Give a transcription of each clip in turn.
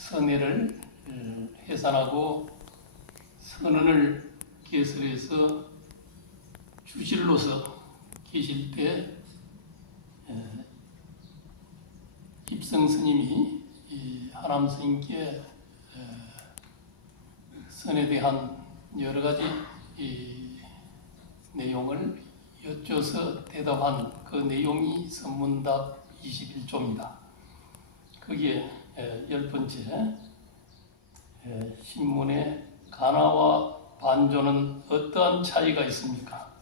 선해를 해산하고 선언을 개설해서 주실로서 계실 때 입성 스님이 하람 스님께 선에 대한 여러 가지 내용을 여쭤서 대답한 그 내용이 선문답 21조입니다. 거기에 10번째 신문의 가나와 반조는 어떠한 차이가 있습니까?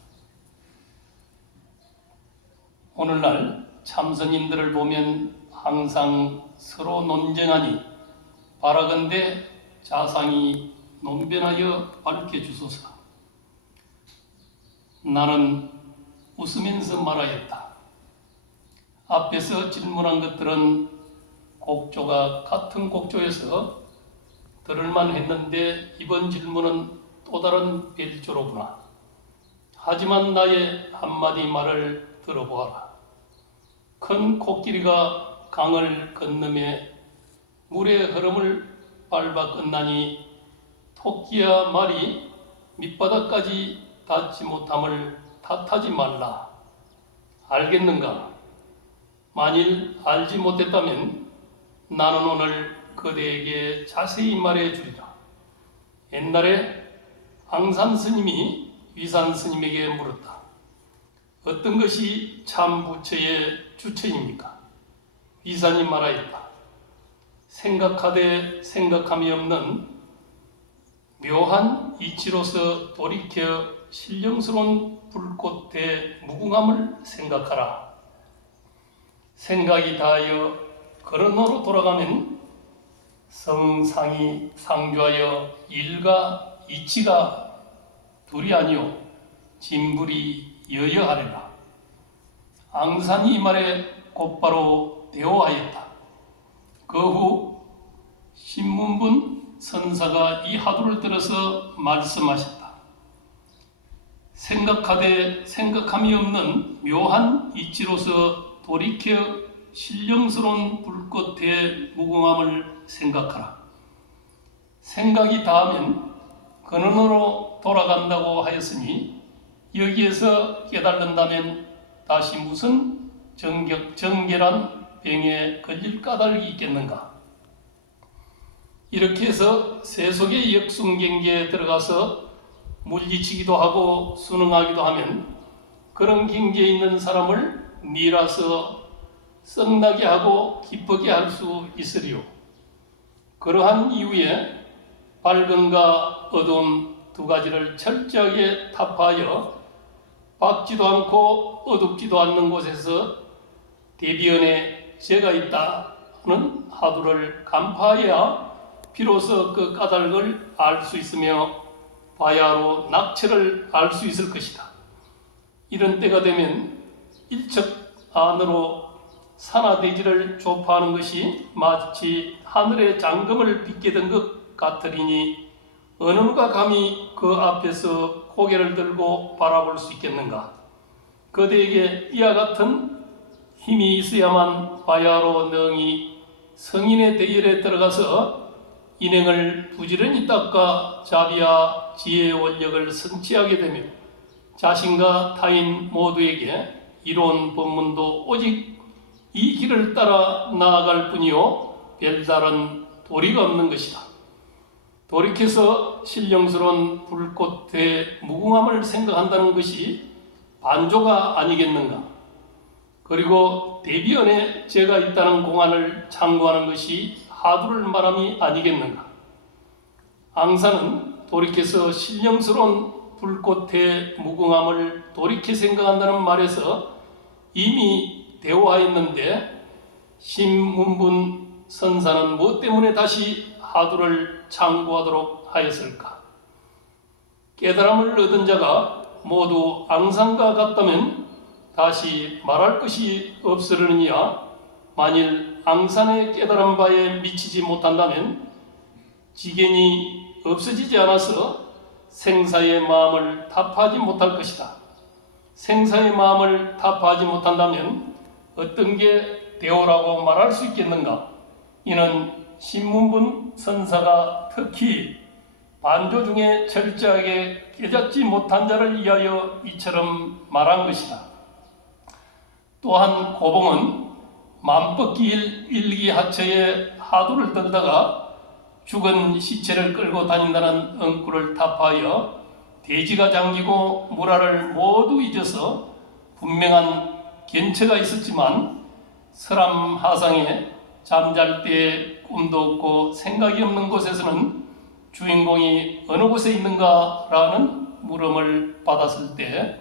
오늘날 참선인들을 보면 항상 서로 논쟁하니 바라건대 자상이 논변하여 밝혀주소서. 나는 웃으면서 말하였다. 앞에서 질문한 것들은 곡조가 같은 곡조여서 들을만 했는데 이번 질문은 또 다른 별조로구나. 하지만 나의 한마디 말을 들어보아라. 큰 코끼리가 강을 건너매 물의 흐름을 밟아 끝나니 토끼야 말이 밑바닥까지 닿지 못함을 탓하지 말라. 알겠는가? 만일 알지 못했다면 나는 오늘 그대에게 자세히 말해 주리라. 옛날에 앙산 스님이 위산 스님에게 물었다. 어떤 것이 참 부처의 주체입니까? 위산이 말하였다. 생각하되 생각함이 없는 묘한 이치로서 돌이켜 신령스러운 불꽃의 무궁함을 생각하라. 생각이 다하여 그런으로 돌아가면 성상이 상주하여 일과 이치가 둘이 아니요 진불이 여여하리라. 앙산이 이 말에 곧바로 대오하였다. 그 후 신문분 선사가 이 하두를 들어서 말씀하셨다. 생각하되 생각함이 없는 묘한 이치로서 돌이켜 신령스러운 불꽃의 무궁함을 생각하라. 생각이 다하면 근원으로 돌아간다고 하였으니 여기에서 깨달는다면 다시 무슨 정결한 병에 걸릴 까닭이 있겠는가? 이렇게 해서 세속의 역순경계에 들어가서 물리치기도 하고 순응하기도 하면 그런 경계에 있는 사람을 밀어서 썩나게 하고 기쁘게 할 수 있으리요. 그러한 이후에 밝음과 어두움 두 가지를 철저하게 타파하여 밝지도 않고 어둡지도 않는 곳에서 대비언에 죄가 있다는 하두를 간파해야 비로소 그 까닭을 알 수 있으며 바야로 낙처를 알 수 있을 것이다. 이런 때가 되면 일척 안으로 산하대지를 조파하는 것이 마치 하늘의 장금을 빗게 된 것 같으리니 어느 누가 감히 그 앞에서 고개를 들고 바라볼 수 있겠는가? 그대에게 이와 같은 힘이 있어야만 바야로 능히 성인의 대열에 들어가서 인행을 부지런히 닦아 자비와 지혜의 원력을 성취하게 되며 자신과 타인 모두에게 이로운 법문도 오직 이 길을 따라 나아갈 뿐이요 별다른 도리가 없는 것이다. 돌이켜서 신령스러운 불꽃의 무궁함을 생각한다는 것이 반조가 아니겠는가? 그리고 대비언에 죄가 있다는 공안을 창구하는 것이 하두를 말함이 아니겠는가? 앙사는 돌이켜서 신령스러운 불꽃의 무궁함을 돌이켜 생각한다는 말에서 이미 대오하였는데 신문분 선사는 무엇 때문에 다시 하두를 창구하도록 하였을까? 깨달음을 얻은 자가 모두 앙상과 같다면 다시 말할 것이 없으려니와 만일 앙산의 깨달은 바에 미치지 못한다면 지견이 없어지지 않아서 생사의 마음을 타파하지 못할 것이다. 생사의 마음을 타파하지 못한다면 어떤 게 대오라고 말할 수 있겠는가? 이는 신문분 선사가 특히 반조 중에 철저하게 깨닫지 못한 자를 위하여 이처럼 말한 것이다. 또한 고봉은 만법기일 일기하처에 하도를 떨다가 죽은 시체를 끌고 다닌다는 언구를 타파하여 대지가 잠기고 무라를 모두 잊어서 분명한 견처가 있었지만 서람 하상에 잠잘 때 꿈도 없고 생각이 없는 곳에서는 주인공이 어느 곳에 있는가라는 물음을 받았을 때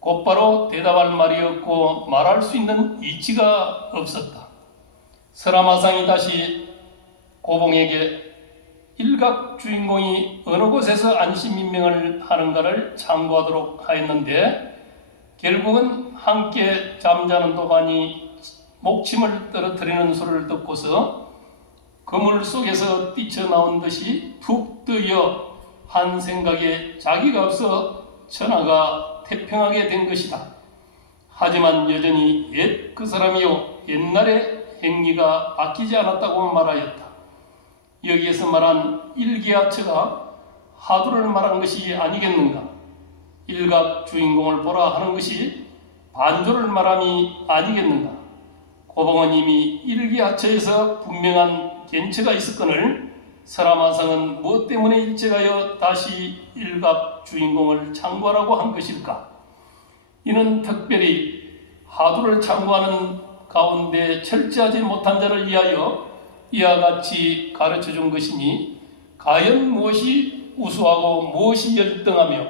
곧바로 대답할 말이 없고 말할 수 있는 이치가 없었다. 서람 하상이 다시 고봉에게 일각 주인공이 어느 곳에서 안심인명을 하는가를 참고하도록 하였는데 결국은 함께 잠자는 동안이 목침을 떨어뜨리는 소리를 듣고서 그물 속에서 뛰쳐나온 듯이 툭 뜨여 한 생각에 자기가 없어 전하가 태평하게 된 것이다. 하지만 여전히 옛 그 사람이요 옛날의 행위가 바뀌지 않았다고 말하였다. 여기에서 말한 일기하처가 하두를 말한 것이 아니겠는가? 일각 주인공을 보라 하는 것이 반조를 말함이 아니겠는가? 고봉은 이미 일기하처에서 분명한 견처가 있었거늘 서람하상은 무엇 때문에 일찍하여 다시 일각 주인공을 참고하라고 한 것일까? 이는 특별히 하두를 참고하는 가운데 철저하지 못한 자를 위하여 이와 같이 가르쳐 준 것이니 과연 무엇이 우수하고 무엇이 열등하며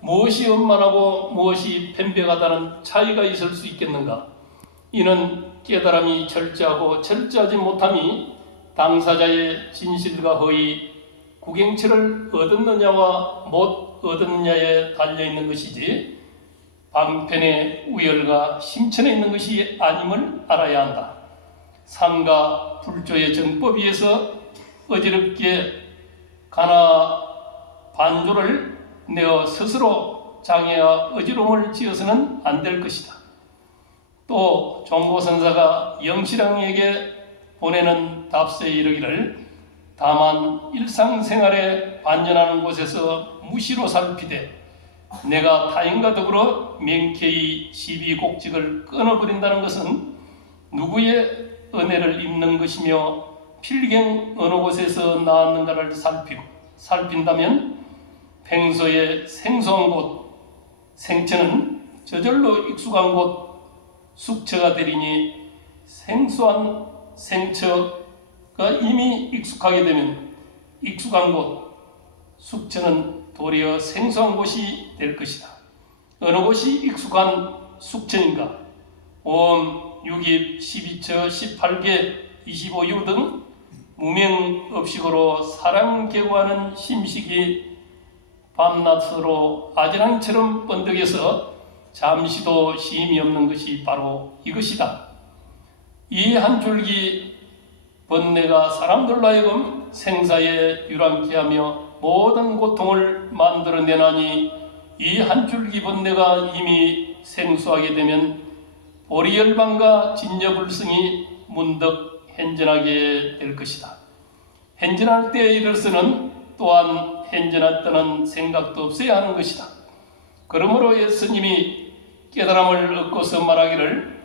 무엇이 원만하고 무엇이 편백하다는 차이가 있을 수 있겠는가? 이는 깨달음이 철저하고 철저하지 못함이 당사자의 진실과 허위, 구경처를 얻었느냐와 못 얻었느냐에 달려있는 것이지 방편의 우열과 심천에 있는 것이 아님을 알아야 한다. 상가 불조의 정법에 의해서 어지럽게 가나 반조를 내어 스스로 장애와 어지러움을 지어서는 안 될 것이다. 또 종고선사가 영시랑에게 보내는 답서에 이르기를 다만 일상생활에 반전하는 곳에서 무시로 살피되 내가 타인과 더불어 명쾌히 시비곡직을 끊어버린다는 것은 누구의 은혜를 입는 것이며 필경 어느 곳에서 나왔는가를 살핀다면 평소에 생소한 곳, 생처는 저절로 익숙한 곳, 숙처가 되리니 생소한 생처가 이미 익숙하게 되면 익숙한 곳, 숙처는 도리어 생소한 곳이 될 것이다. 어느 곳이 익숙한 숙처인가? 오음, 6입, 12처, 18개, 25유 등 무명업식으로 사람 계구하는 심식이 밤낮으로 아지랑이처럼 번득해서 잠시도 쉼이 없는 것이 바로 이것이다. 이 한 줄기 번뇌가 사람들로 하여금 생사에 유랑케 하며 모든 고통을 만들어내나니 이 한 줄기 번뇌가 이미 생소하게 되면 보리열반과 진여불승이 문득 행진하게 될 것이다. 행진할 때에 이르러서는 또한 행진했다는 생각도 없어야 하는 것이다. 그러므로 예수님이 깨달음을 얻고서 말하기를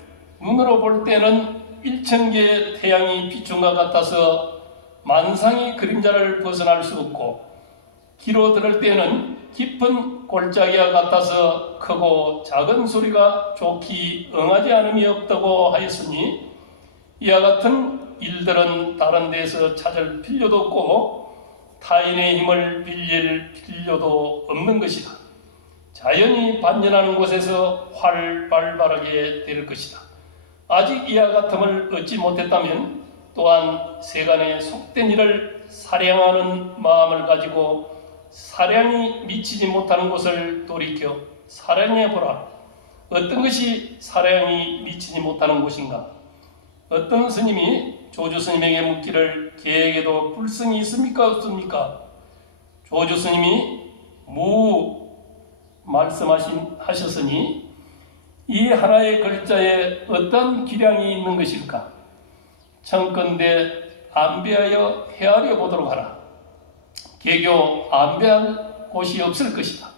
눈으로 볼 때는 일천개의 태양이 비춘과 같아서 만상의 그림자를 벗어날 수 없고 귀로 들을 때는 깊은 골짜기와 같아서 크고 작은 소리가 좋게 응하지 않음이 없다고 하였으니 이와 같은 일들은 다른 데서 찾을 필요도 없고 타인의 힘을 빌릴 필요도 없는 것이다. 자연이 반전하는 곳에서 활발하게 될 것이다. 아직 이와 같음을 얻지 못했다면 또한 세간의 속된 일을 사량하는 마음을 가지고 사량이 미치지 못하는 곳을 돌이켜 사량해 보라. 어떤 것이 사량이 미치지 못하는 곳인가? 어떤 스님이 조주 스님에게 묻기를 계에게도 불성이 있습니까 없습니까? 조주 스님이 말씀하셨으니 이 하나의 글자에 어떤 기량이 있는 것일까? 청건대 안배하여 헤아려 보도록 하라. 개교 안배할 곳이 없을 것이다.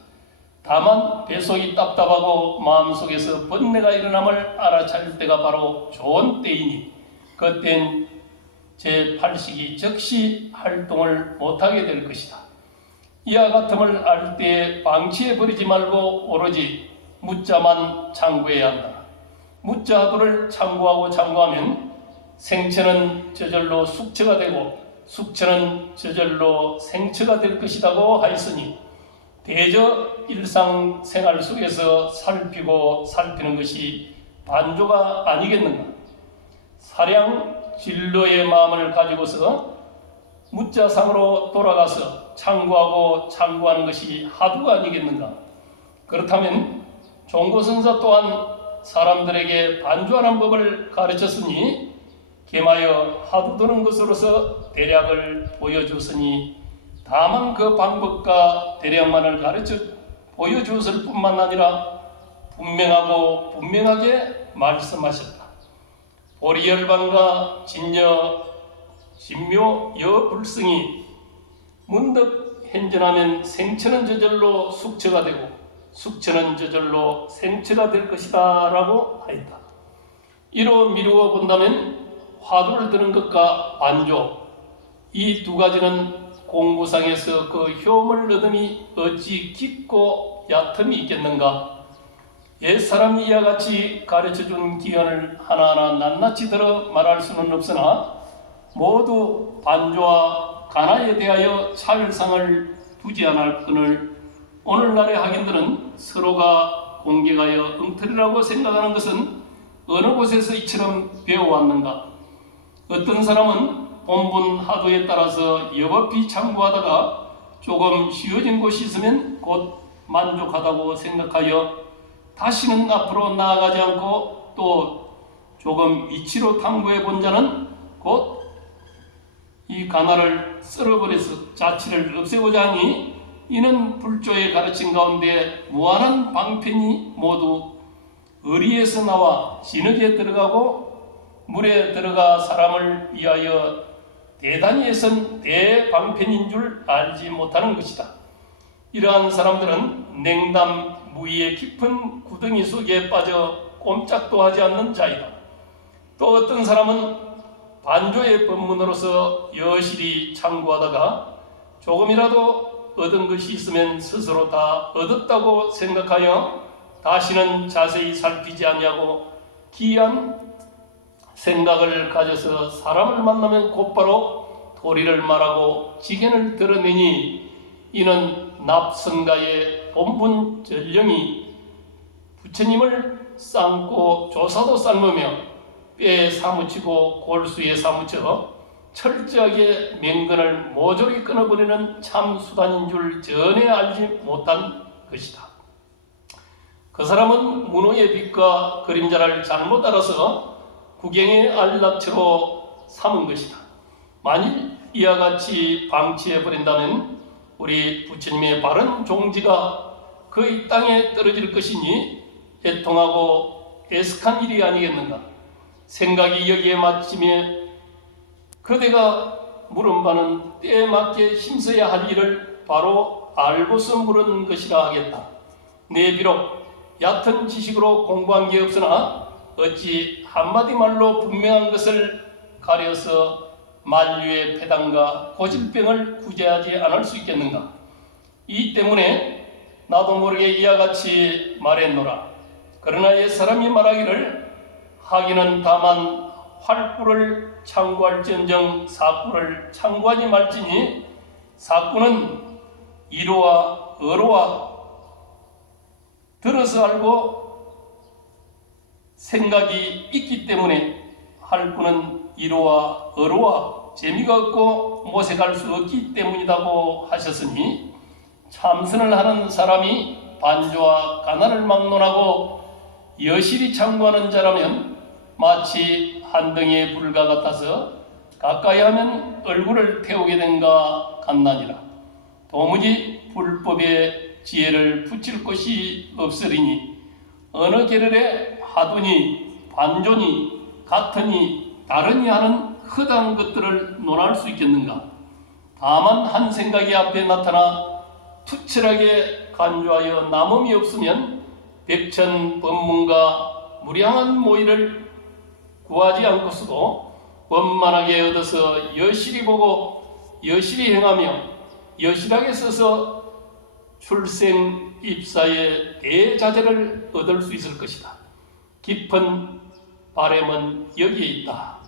다만 배속이 답답하고 마음속에서 번뇌가 일어남을 알아차릴 때가 바로 좋은 때이니 그땐 제8식이 즉시 활동을 못하게 될 것이다. 이와 같음을 알 때에 방치해버리지 말고 오로지 묻자만 창구해야 한다. 묻자도를 창구하고 창구하면 생체는 저절로 숙처가 되고 숙처는 저절로 생처가 될 것이라고 하였으니 대저 일상생활 속에서 살피고 살피는 것이 반조가 아니겠는가. 사량 진로의 마음을 가지고서 묻자상으로 돌아가서 창구하고 창구하는 것이 하두가 아니겠는가. 그렇다면 종고선사 또한 사람들에게 반주하는 법을 가르쳤으니 겸하여 하두두는 것으로서 대략을 보여주었으니 다만 그 방법과 대략만을 가르쳐 보여주었을 뿐만 아니라 분명하고 분명하게 말씀하셨다. 보리열반과 진묘 여불승이 문득 현전하면 생처는 저절로 숙처가 되고 숙처는 저절로 생처가 될 것이다 라고 하였다. 이로 미루어 본다면 화두를 드는 것과 반조 이 두 가지는 공부상에서 그 효험을 얻음이 어찌 깊고 얕음이 있겠는가. 옛사람이 이와 같이 가르쳐준 기원을 하나하나 낱낱이 들어 말할 수는 없으나 모두 반조와 가나에 대하여 차별상을 두지 않았거늘 오늘날의 학인들은 서로가 공격하여 엉터리라고 생각하는 것은 어느 곳에서 이처럼 배워왔는가. 어떤 사람은 본분 하도에 따라서 여법히 참고하다가 조금 쉬워진 곳이 있으면 곧 만족하다고 생각하여 다시는 앞으로 나아가지 않고 또 조금 위치로 탐구해 본 자는 곧 이 가나를 쓸어버려서 자취를 없애고자 하니 이는 불조의 가르침 가운데 무한한 방편이 모두 의리에서 나와 진흙에 들어가고 물에 들어가 사람을 위하여 대단히 애선 대방편인 줄 알지 못하는 것이다. 이러한 사람들은 냉담 무의의 깊은 구덩이 속에 빠져 꼼짝도 하지 않는 자이다. 또 어떤 사람은 반조의 법문으로서 여실히 참고하다가 조금이라도 얻은 것이 있으면 스스로 다 얻었다고 생각하여 다시는 자세히 살피지 아니하고 기이한 생각을 가져서 사람을 만나면 곧바로 도리를 말하고 지견을 드러내니 이는 납성가의 본분 전령이 부처님을 삶고 조사도 삶으며 뼈에 사무치고 골수에 사무쳐 철저하게 맹근을 모조리 끊어버리는 참 수단인 줄 전에 알지 못한 것이다. 그 사람은 문호의 빛과 그림자를 잘못 알아서 구경의 안락처로 삼은 것이다. 만일 이와 같이 방치해버린다면 우리 부처님의 바른 종지가 그 이 땅에 떨어질 것이니 애통하고 애석한 일이 아니겠는가. 생각이 여기에 맞추며 그대가 물은 바는 때에 맞게 힘써야 할 일을 바로 알고서 물은 것이라 하겠다. 내 비록 얕은 지식으로 공부한 게 없으나 어찌 한마디 말로 분명한 것을 가려서 만류의 패당과 고질병을 구제하지 않을 수 있겠는가. 이 때문에 나도 모르게 이와 같이 말했노라. 그러나 옛사람이 말하기를 하기는 다만 활구를 창구할지언정 사구를 창구하지 말지니 사구는 이로와 어로와 들어서 알고 생각이 있기 때문에 활구는 이로와 어로와 재미가 없고 모색할 수 없기 때문이라고 하셨으니 참선을 하는 사람이 반조와 가난을 막론하고 여실히 창구하는 자라면 마치 한 덩이의 불과 같아서 가까이 하면 얼굴을 태우게 된가 같나니라. 도무지 불법의 지혜를 붙일 것이 없으리니 어느 계열에 하두니 반조니 같으니 다르니 하는 허다한 것들을 논할 수 있겠는가? 다만 한 생각이 앞에 나타나 투철하게 간주하여 남음이 없으면 백천 법문과 무량한 모의를 구하지 않고 쓰고 원만하게 얻어서 여실히 보고 여실히 행하며 여실하게 써서 출생 입사의 대자재를 얻을 수 있을 것이다. 깊은 바람은 여기에 있다.